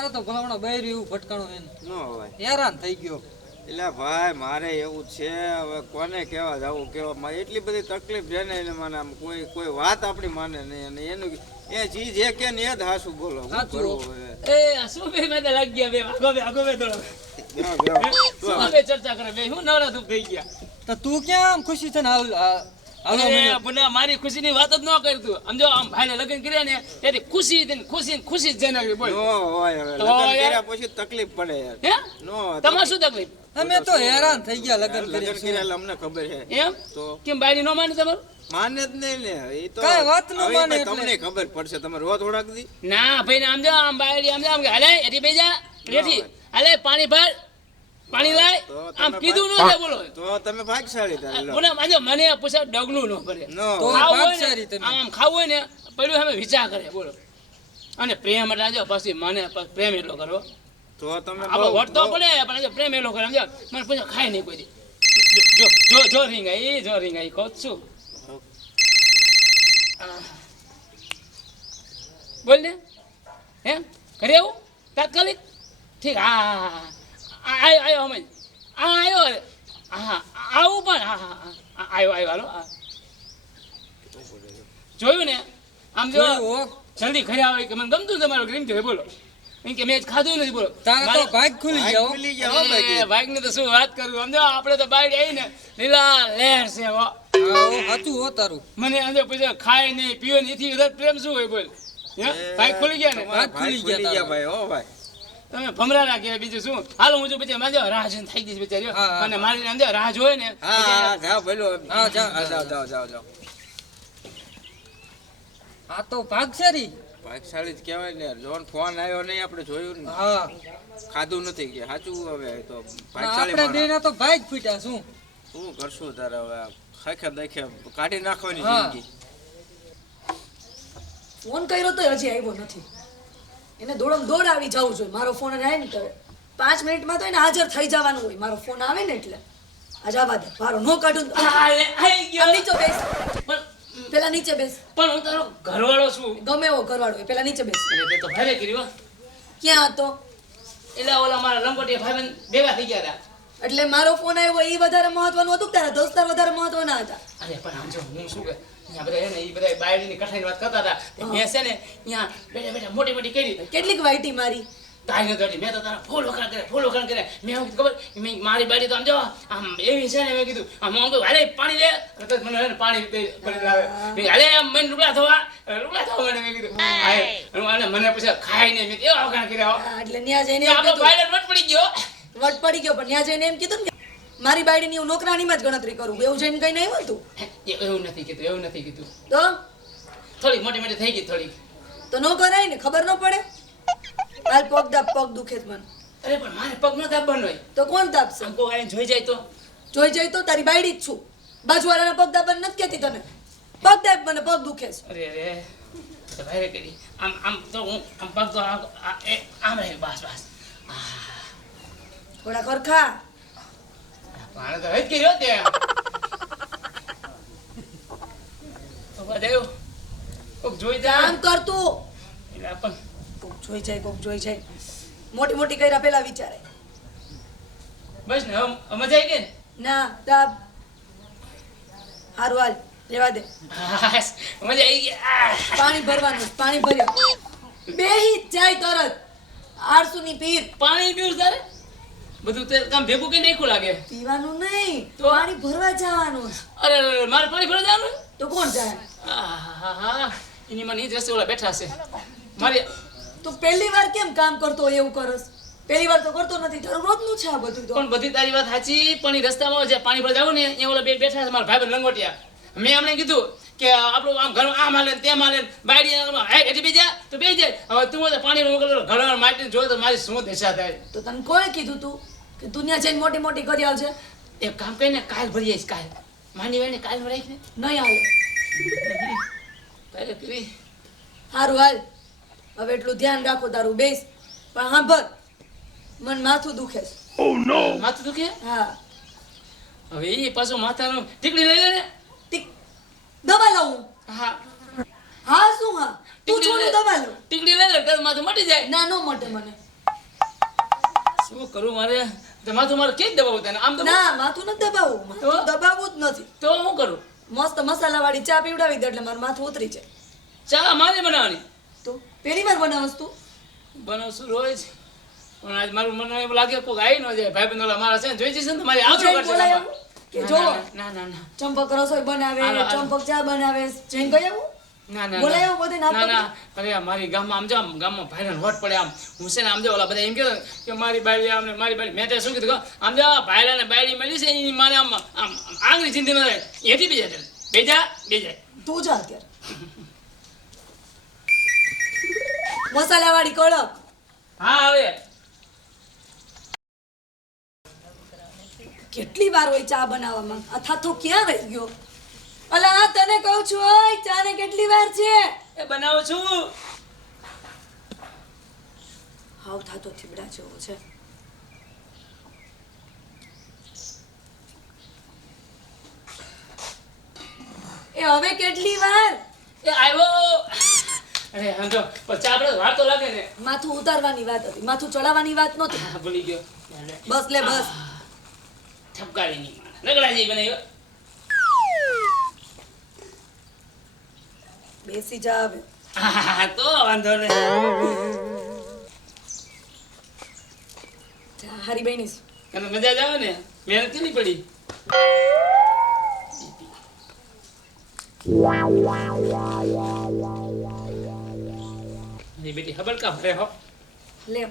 મારે તો ભલામણો બૈરી એવું ભટકાણો હે નો હોય હેરાન થઈ ગયો. એટલે ભાઈ મારે એવું છે હવે કોને કેવા જવું કેવા મારે એટલી બધી તકલીફ છે ને એને મને આમ કોઈ વાત આપણી માને નહીં અને એનું એ ચીજ એ કે ને એ જ હાસું બોલો શું સાચું. કરવું હવે? એ આ શું બે મેં તો લાગી ગયા બે આગો બે થોડો બેહો, બેહો. શું બે ચર્ચા કરે બે હું નવરા તું થઈ ગયા તો તું ક્યાં આમ ખુશી છે ને હાલો અરે બને મારી ખુશીની વાત જ ન કરતું સમજો આમ ભાઈને લગ્ન કર્યા ને તેથી ખુશી જ જઈને બોલ નો હોય હવે તો લગ્ન યાર. કર્યા પછી તકલીફ પડે યાર હે નો તમારે શું તકલીફ અમે તો હેરાન થઈ ગયા લગ્ન લગ્ન કર્યા કર્યા એટલે અમને ખબર છે એમ તો કેમ બાયરી નો માને તમારું માને જ નહીં ને એ તો કાંઈ વાત ન હવે માને ભાઈ એટલે. તમને ખબર પડશે તમે રો થોડાક દી ના ભાઈ આમ જો આમ બાયરી આમ જો આમ કે હાલે એથી બેજા એથી હાલે પાણી ભર પાણી લાય તો આમ તમે કીધું ન ભાગ- છે બોલો તો તમે ભાગશાળી થાય લો. બોલે આજે મને પૂછે ડગલું ન પડે નો તો ખાવું હોય ભાગશાળી ને તમે. આમ ખાવું હોય ને પડ્યું અમે વિચાર કરે બોલો અને પ્રેમ એટલે જો પછી મને પ્રેમ એટલો કરો તો તમે આપણો બહુ- વટ તો બહુ- પડે પણ જો પ્રેમ એટલો કરે સમજો મને પૂછે ખાય નહીં કોઈ દી જો જો જો રીંગાઈ કહું છું બોલ ને હે ઘરે આવું તાત્કાલિક ઠીક હા આયો અમે આયો હા આવું પણ હા આયો હાલો જોયું ને આમ જો જોયું હો. જલ્દી ઘરે આવે કે મને ગમતું તમારું ગ્રીન ટી બોલો એમ કે મેં આજ ખાધું નથી બોલો તારે તો ભાગ ખુલી ભાગ ગયા હો. ખુલી ગયા હો ભાઈ. ભાઈ ને તો શું વાત કરું સમજો આપણે તો બાઈડ આવી ને લીલા લહેર છે હો હા હો, સાચું હો તારું. મને અંદર પછી ખાય નહીં પીવે નહીં એથી વધારે પ્રેમ શું હોય બોલ હે ભાઈ ખુલી ગયા ને તમારા ભાગ ખુલી ગયા ભાઈ તારા. ભાઈ હો ભાઈ તમે ભમરા ના કહેવાય બીજું શું હાલો હું જો પછી માજો રાહ જોઈને થઈ ગઈ બિચારી હા, હા. અને મારી અંદર રાહ જોઈ ને હા હા જાઓ ભલો હા, જાઓ, જાઓ આ તો ભાગશાળી. ભાગશાળી જ કહેવાય ને યાર જોન ફોન આવ્યો નહીં આપણે જોયું ને હા ખાધું નથી કે સાચું હવે એ તો આપણે ભાગશાળી બે માણસ. ના તો ભાગ ફૂટ્યા શું. શું કરશું તારે હવે ખાખે દેખે કાઢી નાખવાની હા. જિંદગી ફોન કર્યો તો હજી આવ્યો નથી એને દોડ આવી જવું જોઈએ મારો ફોન આવે ને તો 5 મિનિટમાં તો એને હાજર થઈ જવાનું હોય મારો ફોન આવે ને એટલે આ જવા દે મારો નો કાઢું તો આઈ ગયો આમ નીચે બેસ પણ પેલા નીચે બેસ પણ હું તારો ઘરવાળો છું ગમે એવો કરવાડો હોય પેલા નીચે બેસ એટલે તે તો ભારે કર્યું હો. ક્યાં હતો એટલે ઓલા મારા લંગોટિયા ભાઈબંધ ભેગા થઈ ગયા હતા એટલે મારો ફોન આવ્યો એ વધારે મહત્વનું હતું કે તારા દોસ્તાર વધારે મહત્વના હતા અરે પણ આમ જો હું શું કે અહીંયા બધા હે ને એ બધા બાયડીની કઠાઈની વાત કરતા હતા તે મેં છે ને અહીંયા બેઠા બેઠા મોટી કરી કેટલીક વાઈટી મારી તાઈ નથી મેં તો તારા ફૂલ વખાણ કરે મેં એવું કીધું ખબર મેં મારી બાયડી તો આમ જો આમ એવી છે ને મેં કીધું આમ આમ તો હાલે પાણી લે તો મને હે ને પાણી ભરી લાવે મેં હાલે આમ મને લુગડા થવા મને મેં કીધું અને મને પછી ખાઈ ને મેં એવા વખાણ કર્યા હો. હા, એટલે ન્યા જઈને એમ આપણો કીધું, બાયડર વટ પડી ગયો વટ પડી ગયો પણ ન્યા જઈને એમ કીધું ને કે મારી બાઈડીની હું નોકરાણીમાં જ ગણતરી કરું એવું જઈને કઈ નહીં હતું એવું નથી કીધું તો થોડી મોટી થઈ ગઈ થોડી તો નો કરાય ને ખબર ન પડે હાલ પગ દુખે છે મને અરે પણ મારે પગ ન દાબવાનો હોય તો કોણ દાબશે આમ કોઈ આઈને જોઈ જાય તો જોઈ જઈ તો તારી બાયડી જ છું બાજુવાળાના પગ દાબવાનું નથી કહેતી તને પગ દાબ મને પગ દુખે છે અરે તો ભાઈ કરી આમ તો હું આમ પગ તો આમ રહે બસ થોડા ખરખા પાણે તો હજ કર્યો તે તો બધાયો કોક જોઈ જાય આમ કરતું એટલે પણ કોક જોઈ જાય મોટી કર્યા પેલા વિચારે બસ ને હવે મજા આવી ગઈ ને ના દાબ હારું હાલ રેવા દે હાસ, મજા આવી ગઈ પાણી ભરવાનું પાણી ભર્યા બેહી જ જાય તરત આરસુની પીર પાણી પીવું તારે બધું તે કામ ભેગું કઈ નાખ્યું લાગે પીવાનું નહીં તો? પાણી ભરવા જવાનું અરે મારે પાણી ભરવા જવાનું તો કોણ જાય આહાહા, એની મને ઈ જ રસ્તે ઓલા બેઠા છે મારી તું પહેલી વાર કેમ કામ કરતો હોય એવું કરસ પહેલી વાર તો કરતો નથી તારું રોજનું છે આ બધું તો પણ બધી તારી વાત સાચી પણ ઈ રસ્તામાં જે પાણી ભરવા જાવ ને એ ઓલા બે બેઠા છે મારા ભાઈબંધ લંગોટિયા મેં એમને કીધું કે આપણું આમ ઘર આમ હાલે ને તેમ હાલે ને બાયડી એથી બેજા તો બે જાય હવે તું તો પાણી મોકલો ઘર માટી જોયો તો મારી શું દિશા થાય તો તને કોણે કીધું તું કે દુનિયા જઈને મોટી કરી આવજે એક કામ કરીને કાલ ભરી આવીશ કાલ માંડી વાળીને કાલ ભરાઈશ ને નહીં હાલે તારે કરી હારું હાલ હવે એટલું ધ્યાન રાખો તારું બેસ પણ સાંભળ મન માથું દુખે છે માથું દુખે હા હવે એ પાછું માથાનું ટીકડી લઈ લે ને દવા લઉં હા હા શું હા તું ટીકડી છોડું લે. દવા લઉં ટીકડી લઈ લે તો માથું મટી જાય ના નો મટે મને કરું મારે તો માથું મારે કેમ દબાવું તને આમ તો ના માથું નથી દબાવવું માથું દબાવવું જ નથી તો હું કરું મસ્ત મસાલાવાળી ચા પીવડાવી દે એટલે મારું માથું ઉતરી જાય ચા મારે બનાવવાની તો પહેલી વાર બનાવસ તું બનાવશું રોજ પણ આજ મારું મને એવું લાગે કોઈ આવી ન જાય ભાઈ બંધ મારા છે ને જોઈ જશે ને તો મારી આવજો જઈને કરશે બોલાય ગામમાં. આવું? કે જો ના ના ના ચંપક રસોઈ બનાવે હાલો, હાલો. ચંપક ચા બનાવે જઈને ગઈ આવું ના ના બોલાય આવું બધે ના ના ના અરે મારી ગામમાં આમ જામ ગામમાં ભાઈને વટ પડે આમ હું છે ને આમ જો ઓલા બધા એમ કહે કે મારી બાળી આમ ને મારી બાળી મેં ત્યાં શું કીધું કહો, આમ જો ભાઈલા ને બાળી મળી છે એની માને આમ આમ આંગળી ચિંતી ન થાય એથી બેજા તું જા અત્યારે મસાલાવાળી કડક હા હવે કેટલી વાર હોય ચા બનાવવામાં આ થાથો ક્યાં રહી ગયો અલા આ તને કહું છું ઓય ચા ને કેટલી વાર છે એ બનાવું છું હાવ થાતો થીબડા જેવો છે એ હવે કેટલી વાર એ આવ્યો અરે આમ તો પણ ચા આપણે વાર તો લાગે ને માથું ઉતારવાની વાત હતી માથું ચડાવવાની વાત નહોતી હા, ભૂલી ગયો બસ લે બસ ઠપકારી નહીં રગડા જેવી બનાવ્યો બેસી જા હવે હા તો વાંધો નહીં જા, હારી બહેની તને મજા જ આવે ને મહેનત નહીં પડી ની બેટી ખબર કા ભરે હો લે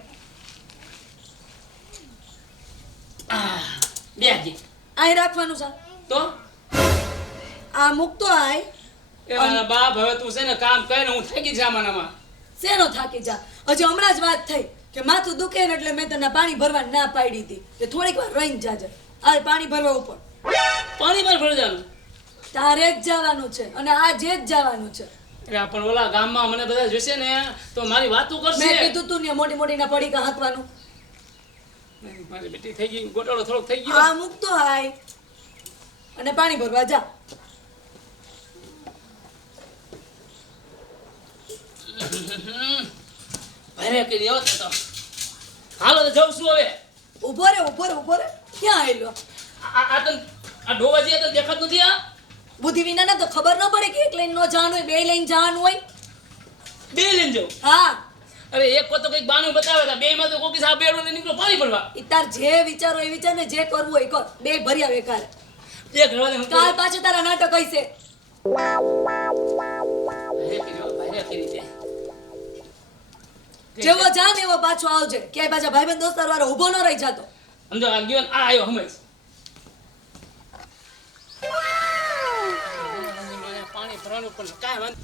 બેજી આય રાખવાનું છે તો આ મૂકતો આય એ મારા બાપ હવે તું છે ને કામ કર ને હું થાકી જા માનામાં શેનો થાકી જા હજી હમણાં જ વાત થઈ કે માથું દુખે ને એટલે મેં તને પાણી ભરવા ના પાડી હતી કે થોડીક વાર રહીને જાજે આ પાણી ભરવા ઉપર પાણી પર ભરી જવાનું તારે જ જવાનું છે અને આજે જ જવાનું છે એટલે પણ ઓલા ગામમાં મને બધા જોશે ને તો મારી વાતો મેં કરશે કીધું તું ને મોટી મોટી ના પડીકા હાંકવાનું મારી બેટી થઈ ગઈ ગોટાળો થોડોક થઈ ગયો આ મૂકતો હાય અને પાણી ભરવા જા ભરે કરી આવો તો હાલો તો જઉં છું હવે ઉભો રે ક્યાં આવેલો આ તને આ ડોવાજી તો દેખાત નથી આ બુદ્ધિ વિના તો ખબર ન પડે કે એક લાઈન નો જવાનું હોય બે લાઈન જવાનું હોય બે લઈને જાઉં હા અરે એક કો તો કઈક બાનું બતાવે હતા બે માં તો કોકી સાહેબ બેડો ને નીકળો પાણી ભરવા ઈ તાર જે વિચારો એ વિચાર ને જે કરવું હોય એ કર બે ભર્યા વેકાર એક રવા દે હું કાલ પાછું તારા નાટક હશે ભારે કરી દે જેવો જા ને એવો પાછો આવજે ક્યાંય પાછા ભાઈબંધ દોસ્તાર વાળો ઊભો ન રહી જાતો સમજો આ ગયો ને આ આવ્યો હમેશ પાણી ભરવાનું પણ કાંઈ વાંધો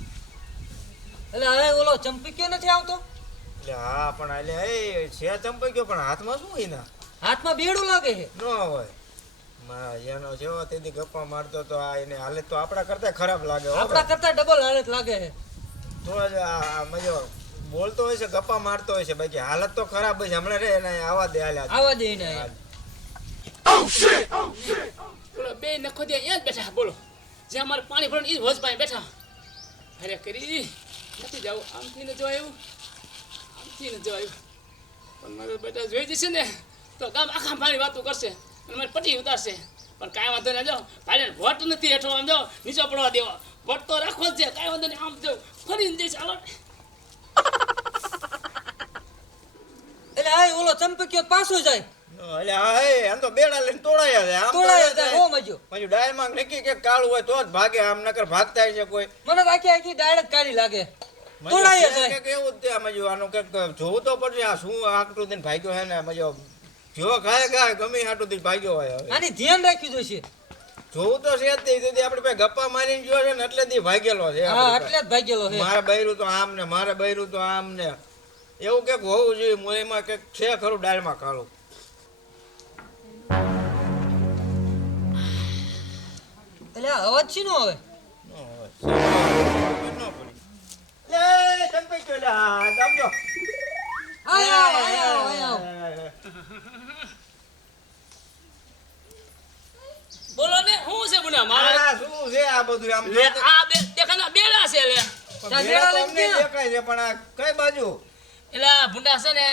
એટલે હવે ઓલો ચંપી ક્યો નથી આવતો એટલે હા પણ એટલે એ છે ચંપાઈ ગયો પણ હાથમાં શું એના હાથમાં બેડું લાગે છે ન હોય એનો જેવો તેથી ગપ્પા મારતો તો આ એને હાલત તો આપણા કરતા ખરાબ લાગે હો. આપણા કરતા ડબલ હાલત લાગે છે તો જ આ મજો બોલતો હોય છે ગપ્પા મારતો હોય છે બાકી હાલત તો ખરાબ હોય છે હમણાં રે એને આવા દે હાલ્યા આવા દે ને બોલો બે નખો દે અહીંયા જ બેઠા બોલો જ્યાં મારે પાણી ભરવાનું એ હોજ પાસે બેઠા અરે કરી નથી જાવ આમથી ન જવાયું આમથી ન જવાયું પણ મારે બેટા જોઈ જશે ને તો ગામ આખા મારી વાતો કરશે અને મારી પટી ઉતારશે પણ કાંઈ વાંધો નહીં જાઓ ભાઈને વટ નથી હેઠો આમ જાઓ નીચો પડવા દેવો વટ તો રાખવો જ છે કાંઈ વાંધો નહીં આમ જાઉં ફરીને જઈશ હાલો એટલે આ ઓલો ચંપી ક્યો પાછો જાય એટલે હા એ આમ તો બેડા લઈને તોડાયા છે આમ તો તોડાયા જાય હો મજો પછી ડાયમાં નક્કી કે કાળું હોય તો જ ભાગે આમ નકર ભાગતા છે કોઈ મને તો આખી ડાયરેક્ટ કાઢી લાગે મજો તોડાયા છે જાય કે એવું જ તે મજો આનું કંઈક જોવું તો પડશે આ શું આકટું દિન ભાગ્યો છે ને મજો જો ખાય ખાય ગમે હાટું દિન ભાગ્યો હોય હવે આની ધ્યાન રાખી જોઈશે જોવું તો છે જ તે તેથી આપણે પાસે ગપ્પા મારીને ગયો છે ને એટલે દી ભાગેલો છે હા એટલે જ ભાગેલો છે મારા બૈરું તો આમ ને મારે બૈરું તો આમ ને એવું કંઈક હોવું જોઈએ મોયમાં કંઈક છે ખરું ડાળમાં કાળું એટલે આ અવાજ છે નો હવે બોલો ને શું છે બુના મારે શું છે આ બધું આમ લે આ બે દેખાના બેડા છે લે બેડા તો અમને દેખાય છે પણ આ કઈ બાજુ એટલે આ ભૂંડા છે ને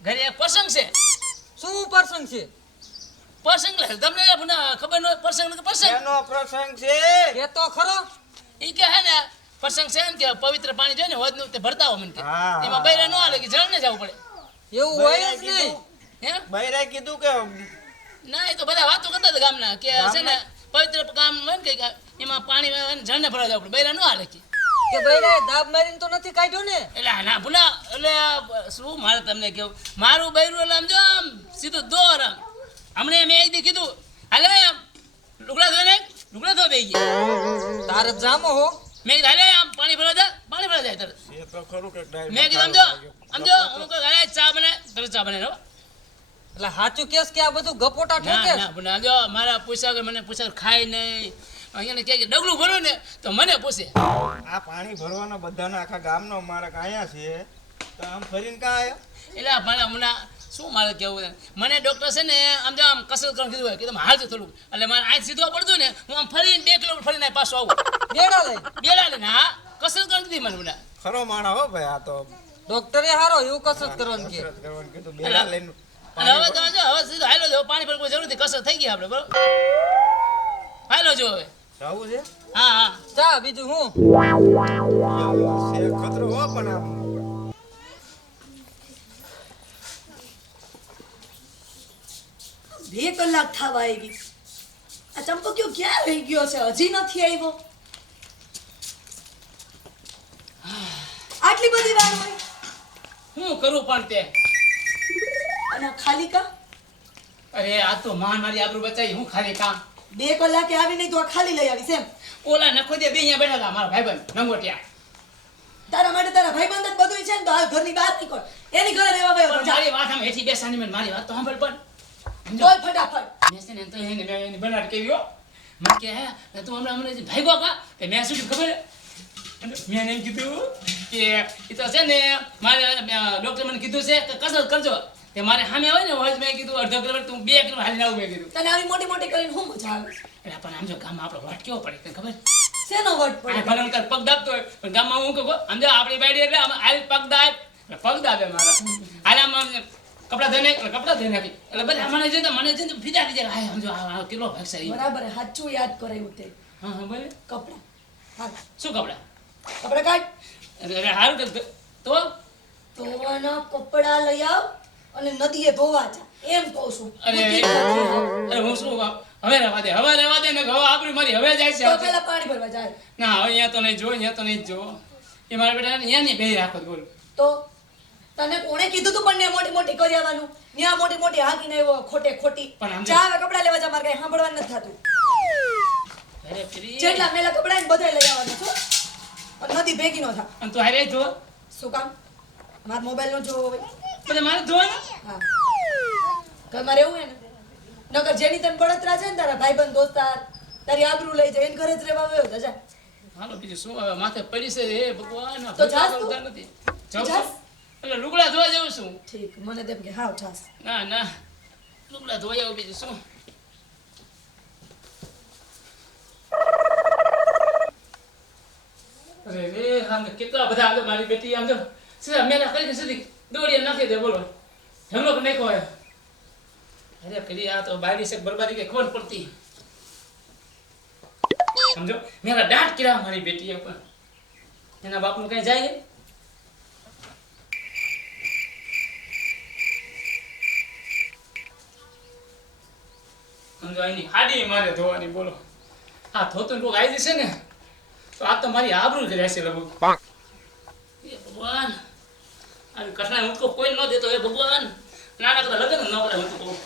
ઘરે એક પ્રસંગ છે શું પ્રસંગ છે? પ્રસંગ લે તમને ખબર ન હોય પ્રસંગ કે પ્રસંગ એનો પ્રસંગ છે. એ તો ખરો. ઈ કે હે ને પ્રસંગ છે એમ કે પવિત્ર પાણી જોઈએ ને હોદનું તે ભરતા હો મને કે હા. એમાં બૈરા ન હાલે કે જળ ને જવું પડે એવું હોય જ નહીં. હે બૈરાએ કીધું કે ના એ તો બધા વાતો કરતા હતા ગામના કે છે ને પવિત્ર કામ હોય ને કે એમાં પાણી જળ ને ભરવા જવું પડે બૈરા ન હાલે કે કે બૈરાએ દાબ મારીને તો નથી કાઢ્યો ને. એટલે ના ભૂલા એટલે શું મારે તમને કેવું મારું બૈરું એટલે આમ જો આમ સીધું દોર આમ હમણે મેં એક દી કીધું હાલે આમ લુગડા ધોઈને લુગડા ધો બેસી ગયા તારે જામો હો. મેં કીધું હાલે આમ પાણી ભરવા જાય પાણી ભરવા જાય તરત એ તો ખરું કે મેં કીધું સમજો હું કહું હાલે ચા બને તરત ચા બને હો એટલે સાચું કેસ કે આ બધું ગપોટા ના ઠોકે. ના ભૂલા જો મારા પૂછ્યા કે મને પૂછ્યા ખાય નહીં અહીંયા કે ડગલું ભરવું ને તો મને પૂછે આ પાણી ભરવાનો બધાના આખા ગામનો મારા કાયા છે તો આમ ફરીને કાં આવ્યો? એટલે ભણા હમણાં શું મારે કેવું છે મને ડૉક્ટર છે ને આમ જો આમ કસરત કરવાનું કીધું હોય કે તમે હાલજો થોડુંક એટલે મારે આ સીધવા પડતું ને હું આમ ફરીને 2 કિલોમીટર ફરીને પાછો આવું બેડા લઈ. બેલા લઈને હા કસરત કરવાની કીધી મને બધા ખરો માણા હો ભાઈ, આ તો ડોક્ટરે હારો એવું કસરત કરવાનું કે. કસરત કરવાનું કીધું બેલા લઈને અને હવે તો જો હવે સીધો હાલો જો પાણી પર કોઈ જરૂર નથી કસરત થઈ ગઈ આપણે બરોબર હાલો જો હવે જવું છે. હા હા ચા બીજું હું. છે ખતરો હો પણ આમ 2 કલાક થવા આવી. આ ચંપકિયો ક્યાં રહી ગયો છે? હજી નથી આવ્યો. આટલી બધી વાર હોય હું કરું પણ તે અને આ ખાલી કા અરે આ તો માં મારી આબરૂ બચાવી હું ખાલી કામ 2 કલાકે આવી નહીં તો આ ખાલી લઈ આવીશ એમ? ઓલા નખો દે બે અહીંયા બેઠા હતા મારા ભાઈબંધ નંગોટિયા તારા માટે તારા ભાઈબંધ જ બધું છે ને તો હાલ ઘરની બહાર નીકળ. એની ઘરે રહેવા ગયો પણ મારી વાત આમ હેઠી બેસાની મને મારી વાત તો સાંભળ પણ બોલ ફટાફટ. મેં છે ને તો એને મેં એની બનાટ કેવી હો મને કે હે તું હમણાં મને ભાઈગો કા તે મેં શું કીધું ખબર મેં એમ કીધું કે એ તો છે ને મારે ડૉક્ટર મને કીધું છે કે કસરત કરજો તે મારે સામે આવે ને હોય મેં કીધું અડધો કિલોમીટર તું 2 કિલોમીટર હાલીને આવું મેં કીધું તને આવી મોટી મોટી કરીને શું મજા આવે? એટલે પણ આમ જો ગામમાં આપણો વાટ કેવો પડે તને ખબર શેનો વટ આ પડે? ભલે પગ દાબતો હોય પણ ગામમાં હું કહું આમ જો આપણી બાયડી એટલે આમ આલ પગ દાબ એટલે પગ દાબે મારા હાલ આમ કપડા ધોઈને એટલે કપડા ધોઈ નાખી એટલે બધા મને જોઈને ફીદા થઈ જાય હાય સમજો આ કેટલો ભાગ છે ઈ. બરાબર સાચું યાદ કરાયું તે. હા હા બોલે કપડા હા શું કપડા કપડા કાઢ. અરે સારું કે તો તો એના કપડા લઈ આવ અને નદીએ ધોવા જા એમ કહું છું. અરે બુદ્ધિ નથી આવ. અરે હું શું હવે રહેવા દે ને હવે આપણી મારી હવે જાય તો છે પેલા પાણી ભરવા જાય. ના હવે અહીંયા તો નહીં જો અહીંયા તો નહીં જો એ મારા બેટા અહીંયા નહીં બેહી રાખો બોલ તો તને કોણે કીધું તું પણ ને મોટી મોટી કરી આવવાનું? ન્યા મોટી મોટી હાકીને આવ્યો ખોટે ખોટી. પણ આમ જા હવે કપડા લેવા જા, મારે કઈ સાંભળવાનું નથી થતું. અરે ફ્રી જેટલા મેલા કપડા ને બધાય લઈ આવવાનું છો અને નદી ભેગી નો થા. અને તું હારે જો શું કામ? મારા મોબાઈલ નો જોવો હોય. બધા મારે જોવાનું હા ઘરમાં રહેવું હે ને નકર જેની તને બળતરા છે ને તારા ભાઈબંધ દોસ્તાર તારી આબરૂ લઈ જાય એને ઘરે જ રહેવા આવ્યો જા. હાલો બીજું શું હવે માથે પડી છે એ ભગવાન તો જાસ તું? ભગવાન નથી જાઉં જાસ? છું. એટલે લુગડા ધોવા જવું છું ઠીક મને તેમ કે હાવ ઠાસ. ના ના લુગડા ધોવા જવું બીજું શું અરે રે આમ કેટલા બધા આમ તો મારી બેટી આમ તો સીધા મેલા કરીને સીધી દોડીએ નાખી દે બોલો ઢગલો નાખ્યો હોય અરે કરી આ તો બાયડી છે બરબાદી કે ખબર પડતી સમજો મેરા દાંત કર્યા મારી બેટીએ પણ એના બાપનું કઈ જાય સમજો એની હાડી મારે ધોવાની બોલો આ ધોતું કોક આવી જશે ને તો આ તો મારી આબરૂ જ રહેશે લગભગ એ ભગવાન આવી કઠણાઈ હું તો કોઈ ન દેતો હે ભગવાન નાના કરતા લગન ન કરે હું તો કહું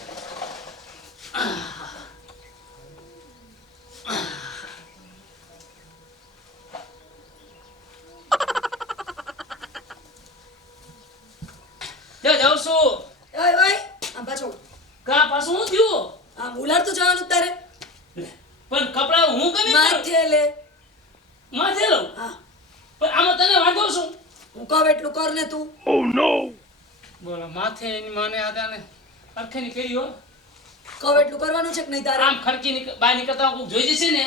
જાઉં છું ઓય ઓય આમ પાછો કા પાછું હું થયું આમ ઉલાડતું જવાનું તારે. પણ કપડા હું કેમ માથે લે. માથે લઉં હા પણ આમાં તને વાંધો શું હું કહું એટલું કર ને તું. બોલો માથે એની માને આદા ને અરખેની કરી હો કહું એટલું કરવાનું છે કે નહીં તારે? આમ ખડકી બહાર નીકળતા કોક જોઈ જશે ને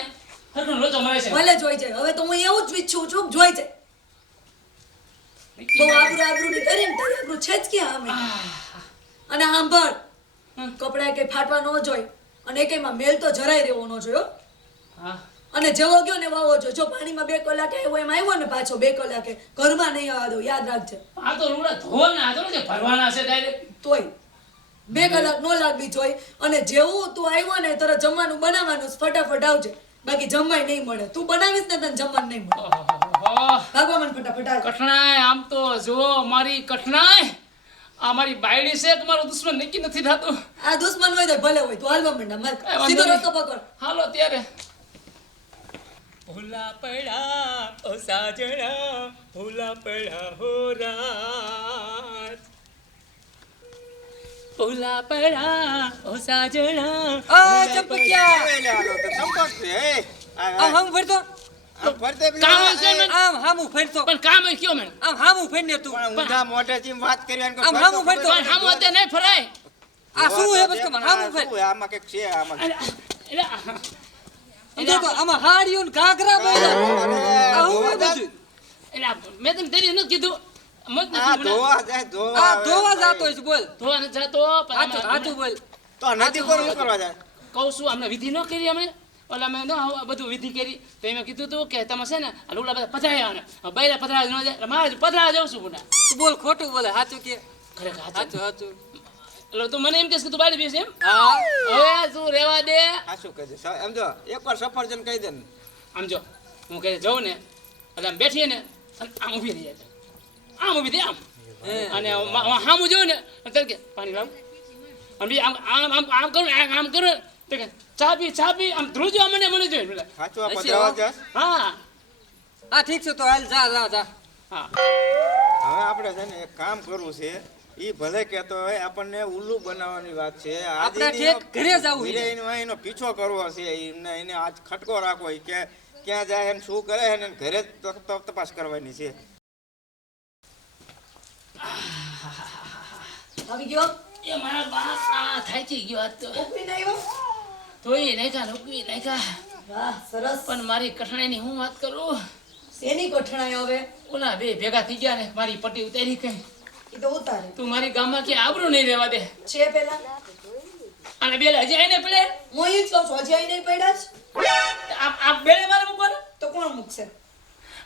હરખો લોચો મારે છે ભલે જોઈ જાય. હવે તો હું એવું જ ઈચ્છું છું કે જોઈ જાય. બહુ આબરૂ આબરૂ ની કરીને તારી આબરૂ છે જ ક્યાં અમે. અને સાંભળ કપડા કઈ ફાટવા ન જોઈએ અને એકેયમાં મેલ તો જરાય રહેવો ન જોઈએ હો. હા અને જેવો ગયો ને વાવો જો જો પાણીમાં 2 કલાકે આવ્યો એમ આવ્યો ને પાછો 2 કલાકે ઘરમાં નહીં આવવા દો યાદ રાખજે. આ તો રૂડા ધોવાના આ તો નથી ભરવાના છે ડાયરેક્ટ તોય 2 કલાક નો લાગવી જોઈએ અને જેવું તું આવ્યો ને તરત જમવાનું બનાવવાનું ફટાફટ આવજે બાકી જમવાય નહીં મળે તું બનાવીશ ને તને જમવાનું નહીં મળે. ભાગવા મને ફટાફટ આવ. કઠણાઈ આમ તો જો મારી કઠણાઈ આ મારી બાયડી છે કે મારો દુશ્મન નક્કી નથી થતું. આ દુશ્મન હોય તો ભલે હોય તું હાલવા માંડ માર સીધો રસ્તો પકડ. હાલો ત્યારે ભૂલા પડ્યા ઓ સાજણા ભૂલા પડ્યા હો રાત ભૂલા પડ્યા ઓ સાજણા આ ચંપકિયા એટલે હાલો તો ચંપક છે હે આમ હામું ફરતો આમ ફરતે પેલા કામ છે મને આમ હામું ફરતો પણ કામ એ કયો મને આમ હામું ફરને તું પણ ઊંધા મોઢેથી વાત કરી અને આમ હામું ફરતો. પણ હામું અત્યારે નહીં ફરાય આ શું હે બસ કમર હામું ફર શું હે? આમાં કંઈક છે આમાં એટલે સમજો તો આમાં હાડિયું ને ઘાઘરા બોલ્યા આ હું હે બધું એટલે મેં તને તેરી નથી કીધું મત આ નથી ધોવા જાય ધોવા આ આવે. ધોવા જાતો છે બોલ ધોવા નથી જતો પણ હાચું આમાં- હાચું બોલ તો નથી કોણ શું કરવા જાય કહું છું અમને વિધિ ન કરી અમે ઓલા મેં બધું વિધિ કરી તો એમાં કીધું હતું કે તમે છે ને આ લુગડા બધા પધરાયા ને બૈરા પધરા ન જાય એટલે મારે પધરા જવું છું બુડા તું બોલ ખોટું બોલે હાચું કે ખરેખર હાચું હાચું. હાચું એટલે તું મને એમ કહેશ કે તું બાળી બેસ એમ હા હવે તું રહેવા દે આ શું કહે છે એમ જો એકવાર સફરજન કહી દે ને આમ જો હું કહે જઉં ને એટલે આમ બેઠીએ ને અને આમ ઊભી રહી જાય આમ ઊભી થઈ આમ હે. અને આમ જોઉં ને એટલે કે પાણી લાવ અને બીજું આમ આમ આમ કરું આમ કરું તો કે ચા પી આમ ધ્રુજો મને જોઈએ પેલા સાચું આ હશે, પધરાવા હો. જાસ હા હા ઠીક છે તો હાલ જા જા જા હા હવે આપણે છે ને એક કામ કરવું છે ઈ ભલે કહેતો હોય આપણને ઉલ્લુ બનાવવાની વાત છે આપણે આજે ઠેક ઘરે જાવું છે. એનો પીછો કરવો છે એને આજ ખટકો રાખવો ઈ કે ક્યાં જાય ને શું કરે ને ઘરે જ તપાસ કરવાની છે આવી ગયો એ મારા બાપ આ થાકી ગયો આજ તો ઉપરી નહીં આવ્યો તોય નાખ્યા નોકરી નાખ્યા વાહ સરસ પણ મારી કઠણાઈની હું વાત કરું શેની કઠણાઈ હવે ઓલા બે ભેગા થઈ ગયા ને મારી પટ્ટી ઉતારી કઈ એ તો ઉતારે તું મારી ગામમાં કે આબરૂ નહીં રહેવા દે છે પેલા અને બે હજી આઈને પડે હું ઈ જ કહું છું હજી અહીં નહીં પડ્યા જ આ બેડે મારે મૂકવાનું તો કોણ મૂકશે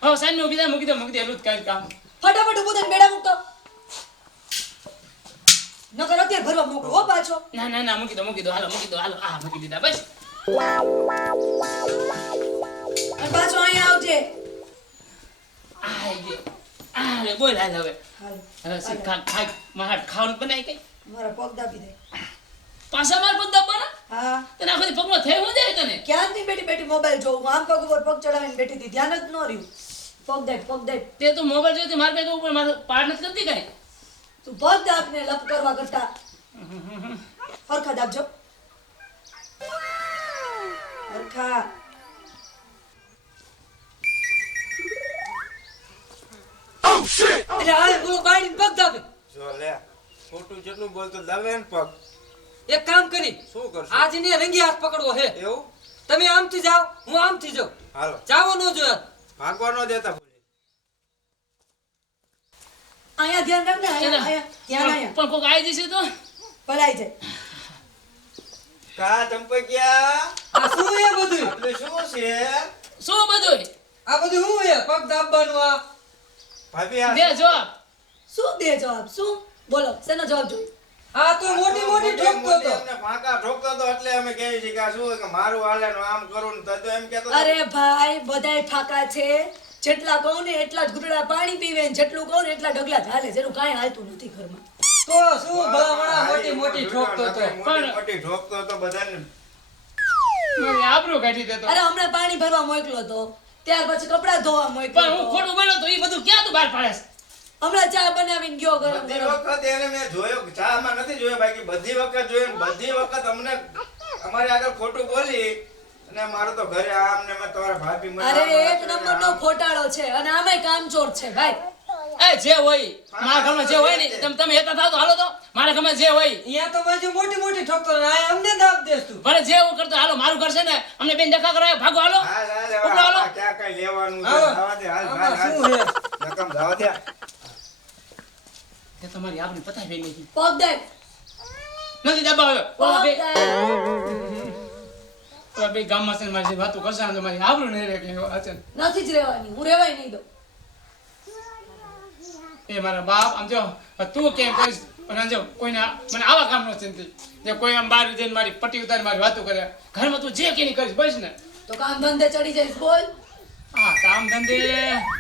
હવે સાંજ નું બીજા મૂકી દે એટલું જ કઈ કામ ફટાફટ ઉભો થઈને બેડા મૂકતો નકર અત્યારે ભરવા મોકલો હો પાછો ના ના ના મૂકી દો હાલો આ મૂકી દીધા બસ અને પાછો અહીંયા આવજે આ ગયો આ લે બોલ હાલ હવે હાલ હવે સી ખા માર ખાવાનું બનાવી કઈ મારા પગ દાબી દે પાછા માર પગ દબાના હા તને આખો દી પગમાં થઈ હું જાય તને ક્યાંથી બેઠી બેઠી મોબાઈલ જોઉં હું આમ પગ ઉપર પગ ચડાવીને બેઠી હતી ધ્યાન જ ન રહ્યું પગ દે તે તું મોબાઈલ જોતી માર પગ ઉપર માર પાડ નથી કરતી કઈ તું પગ દાબ ને લપ કરવા કરતા હરખા દાબજો હરખા એટલે હાલ બોલો બાળીને પગ દાબે જો લે ખોટું જેટલું બોલતો દવે ને પગ એક કામ કરી શું કરશું આજ ને રંગી હાથ પકડવો હે એવું તમે આમથી જાઓ હું આમથી જાઉં હાલો જાવો ન જોયો ભાગવા ન દેતા ભૂલી અહીંયા ધ્યાન રાખ ને અહીંયા ધ્યાન અહીંયા પણ કોક આવી જશે તો ભલાઈ જાય કા ચંપકિયા આ શું હે બધું એટલે શું છે શું બધું આ બધું શું હે પગ દાબવાનું આ ભાભી આ દે જવાબ શું દે જવાબ શું બોલો શેનો જવાબ જોઈએ આ તો મોટી મોટી ઠોકતો હતો અમને ફાંકા ઠોકતો હતો એટલે અમે કહીએ છીએ કે આ શું કે મારું હાલે ને આમ કરું ને તો એમ કહેતો હતો. અરે ભાઈ બધાય ફાકા છે જેટલા કહું ને એટલા જ ઘૂંટડા પાણી પીવે ને જેટલું કહું ને એટલા ડગલા જ હાલે જેનું કાંઈ હાલતું નથી ઘરમાં તો શું ભલામણા મોટી મોટી ઠોકતો હતો મોટી મોટી ઠોકતો હતો બધાને મારી આબરૂ કાઢી દેતો અરે હમણાં પાણી ભરવા મોકલો તો ત્યાર પછી કપડાં ધોવા પણ મોકલો હું તો ખોટું બોલ્યો તો એ બધું ક્યાં તું બહાર પાડે હમણાં ચા બનાવીને ગયો ગરમ બધી ગરમ વખત એને મેં જોયો ચામાં નથી જોયો બાકી બધી વખત જોયો ને બધી વખત અમને અમારી આગળ ખોટું બોલી અને મારો તો ઘરે આમ ને મેં તમારા ભાભી મને અરે આમ એક નંબરનો ખોટાળો છે અને આમાંય કામચોર છે ભાઈ એ જે હોય મારા ઘરમાં જે હોય ને તમે હેતા થાવ તો હાલો તો મારા ઘરમાં જે હોય અહીંયા તો બાજુ મોટી મોટી ઠોકતો હતો. આ અમને દાબ દેસ તું ભલે જે હું કરતો હાલો મારું ઘર છે ને અમને બેન ડખા કરાય ભાગો હાલો હાલ હાલ હવે ઉપડો હાલો. આમાં ક્યાં કઈ લેવાનું છે હાલો. જવા દે હાલ આમાં હાલ શું હે? રકમ જવા દે તે તમારી આપણી પતાઈ ગઈ નથી પગ દે નથી દબાવ્યો ઓલા બે પગ ઓલા બે ગામમાં છે ને મારી વાતો કરશે ને તો મારી આબરૂ નહીં રહે કે આ છે ને. નથી જ રહેવાની, હું રહેવાય નહીં દઉં. એ મારા બાપ આમ જો તું કેમ કરીશ પણ આમ જો કોઈને મને આવા કામ નો ચિંતી જે કોઈ આમ બહાર જઈને મારી પટ્ટી ઉતારી મારી વાતો કરે ઘરમાં તું જે કે નહીં કરીશ બસ ને. તો કામ ધંધે ચડી જઈશ, બોલ. હા કામ ધંધે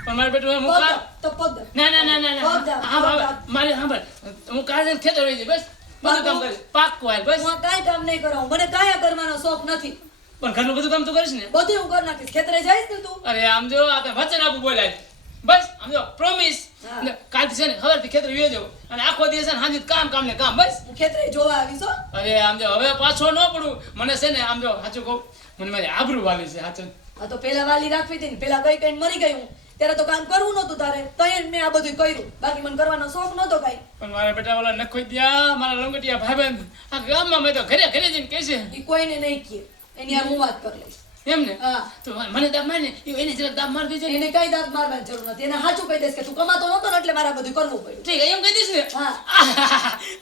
પણ મારે બેટું હું પગ કા દા, તો પગ દા. ના ના ના ના પગ દા, હા પગ બાબા દા. મારે સાંભળ હું કાલે જઈને ખેતર વહી જઈશ બસ બધું કામ કરીશ પાક્કું હાલ બસ હું આ કાંઈ કામ નહીં કરાવું, મને કાંઈ કરવાનો શોખ નથી. પણ ઘરનું બધું કામ તું કરીશ ને. બધું હું કરી નાખીશ. ખેતરે જઈશ ને તું? અરે આમ જો આ તો વચન આપું બોલાય બસ આમ જો પ્રોમિસ હા. કાલથી છે ને ખબરથી ખેતર વહી જાઉં અને આખો દિવસ છે ને સાંજે કામ ને કામ બસ. હું ખેતરે જોવા આવીશ હો. અરે આમ જો હવે પાછો ન પડું મને છે ને આમ જો સાચું કહું મને મારી આબરૂ વાલી છે સાચું. આ તો પેલા વાલી રાખવી હતી ને, પેલા ગઈ કઈ મરી ગઈ હું ત્યારે તો કામ કરવું નહોતું તારે, તઈ જ મેં આ બધું કર્યું. બાકી મને કરવાનો શોખ નહોતો કાંઈ. પણ મારા બેટા ઓલા નખોઈ દ્યા મારા લંગટિયા ભાઈબંધ આ ગામમાં મેં તો ઘરે ઘરે જઈને કહે છે ઈ કોઈને નહીં કહે, એની આ હું વાત કરી લઈશ. એમ ને હા. તો મને દાબ માર ને એને જરા દાબ માર દેજે ને. એને કઈ દાંત મારવાની જરૂર નથી. એને સાચું કહી દઈશ કે તું કમાતો નહોતો ને એટલે મારે આ બધું કરવું પડ્યું. ઠીક એમ કહી દઈશ ને હા.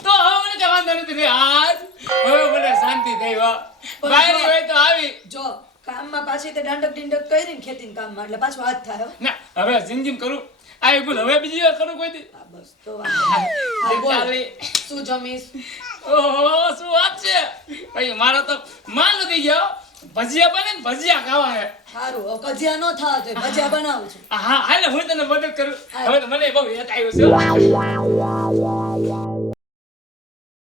તો હવે મને કઈ વાંધો નથી રે આજ હવે મને શાંતિ થઈ હો પણ બાયરી જો- હોય તો આવી જો કામમાં પાછી તે દાંડક ડીંડક કરી ને ખેતીના કામમાં એટલે પાછું હાથ થાય હો. ના હવે જિંદગી કરું આવી ભૂલ હવે બીજી વાર કરું કોઈ દી. હા, બસ તો વાંધો નહીં. હા, બોલ. ચાલે. શું જમીશ? ઓહો શું વાત છે ભાઈ મારો તો માલ નથી ગયો ભજીયા બને ને ભજીયા ખાવા હે સારું, હવે કજિયા ન થવા જોઈએ, ભજીયા બનાવું છું. હા હાલે હું તને મદદ કરું હવે તો મને બહુ યાદ આવ્યું છે